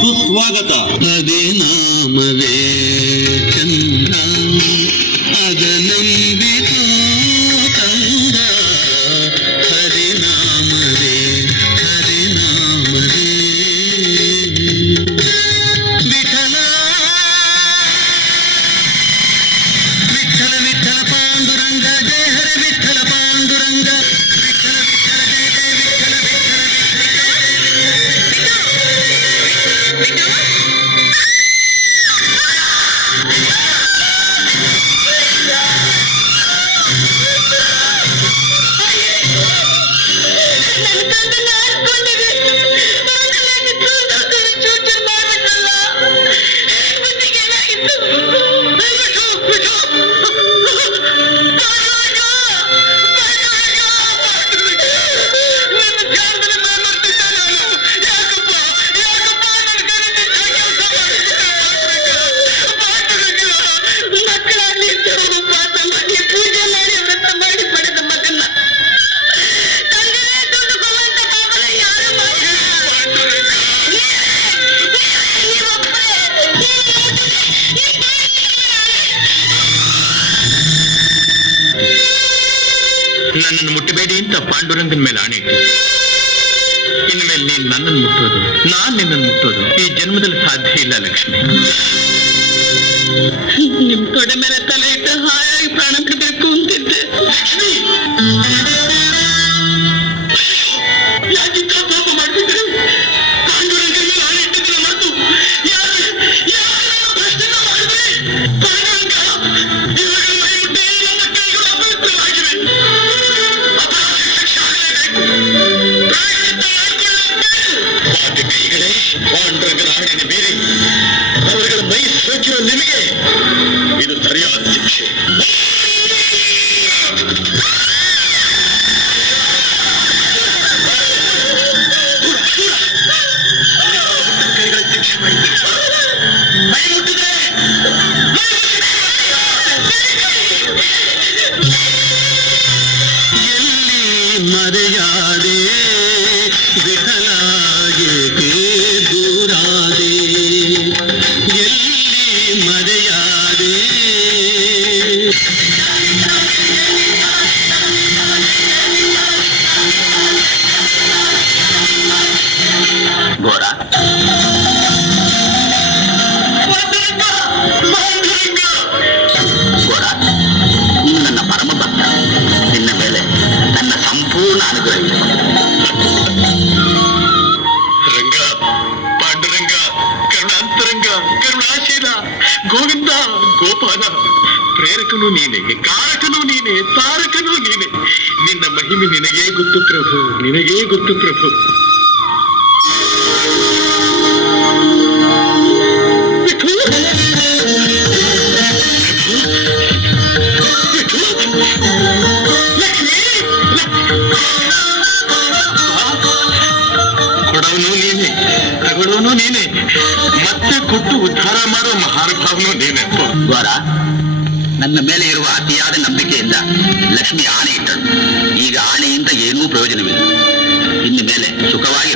ಸುಸ್ವಾಗತ. ಅದೇ ನಾಮವೇ ಚಂದ ಅದನಂಬಿತೋ ಕಂದ ಹರಿನಾಮವೇ ಹರಿನಾಮವೇ ವಿಠಲ ವಿಠಲ ವಿಠಲ ಪಾಂಡುರಂಗ ಜಯ ಹರಿ ವಿಠಲ ಪಾಂಡುರಂಗ ವಿಠಲ ವಿಠಲ ಜಯ ಜಯ ವಿಠಲ ವಿಠಲ ನನ್ನನ್ನು ಮುಟ್ಟಬೇಡಿ ಅಂತ ಪಾಂಡುರಂಗನ ಮೇಲೆ ಆಣೆ ಇಟ್ಟು ಇನ್ನು ಮೇಲೆ ನೀನು ನನ್ನನ್ನು ಮುಟ್ಟೋದು ನಾನು ನಿನ್ನನ್ನು ಮುಟ್ಟೋದು ಈ ಜನ್ಮದಲ್ಲಿ ಸಾಧ್ಯ ಇಲ್ಲ ಲಕ್ಷ್ಮಿ. ನಿಮ್ ತೊಡೆ ಮೇಲೆ ತಲೆ ಇಟ್ಟು ಹಾಯಾಗಿ ಪ್ರಾಣ ಬಿಡಬೇಕು ಅಂತಿದ್ದೆ ಲಕ್ಷ್ಮಿ. ಯಾಕಿಂತ ಪಾಪ ಮಾಡ್ತಿದ್ರೆ ಪಾಂಡುರಂಗನ ಮೇಲೆ ಆಣೆ ಇಟ್ಟಿದ್ರೆ ಮತ್ತು ಪ್ರಶ್ನೆ ಮಾಡಿದ್ರೆ ಪಾಂಡುರಂಗ ಇವಾಗ ಮೈ ಮುಟ್ಟಿ ನನ್ನ ಕೈಗಳು ಅಪವಿತ್ರವಾಗಿವೆ. ಪಾಂಡುರಂಗನ ಆಣೆಯನ್ನು ಮೀರಿ ಅವರುಗಳ ಮೈ ಸೋಕಿರೋ ನಿಮಗೆ ಇದು ಸರಿಯಾದ ಶಿಕ್ಷೆ. ಕೈಗಳ ಶಿಕ್ಷೆ ಮೈ ಮುಟ್ಟಿದ್ರೆ ಎಲ್ಲಿ ಮರೆಯಾದೆ ವಿಠಲಾಗೆ ದೂರಾದೆ ಎಲ್ಲಿ ಮರೆಯಾದೆ. ಘೋರ ಘೋರ ನೀನು ನನ್ನ ಪರಮ ಭಕ್ತ. ನಿನ್ನ ಮೇಲೆ ನನ್ನ ಸಂಪೂರ್ಣ ಅನುಗ್ರಹ ಇದೆ. ರಂಗ ಪಾಂಡುರಂಗ ಕರುಣಾಂತರಂಗ ಕರುಣಾಶೀಲ ಗೋವಿಂದ ಗೋಪಾಲ ಪ್ರೇರಕನು ನೀನೆ ಕಾರಕನು ನೀನೆ ತಾರಕನು ನೀನೆ. ನಿನ್ನ ಮಹಿಮೆ ನಿನಗೇ ಗೊತ್ತು ಪ್ರಭು, ನಿನಗೇ ಗೊತ್ತು ಪ್ರಭು. ಕೊಡವನು ನೀನೆ ತಗೊಳ್ಳೋನು ನೀನೆ ಮತ್ತೆ ಕೊಟ್ಟು ಉದ್ಧಾರ ಮಾಡೋ ಮಹಾನುಭಾವನು ನೀನೆ. ದ್ವಾರ ನನ್ನ ಮೇಲೆ ಇರುವ ಅತಿಯಾದ ನಂಬಿಕೆಯಿಂದ ಲಕ್ಷ್ಮಿ ಆಣೆ ಇಟ್ಟಳು. ಈಗ ಆಣೆಯಿಂದ ಏನೂ ಪ್ರಯೋಜನವಿಲ್ಲ. ಇನ್ನು ಮೇಲೆ ಸುಖವಾಗಿ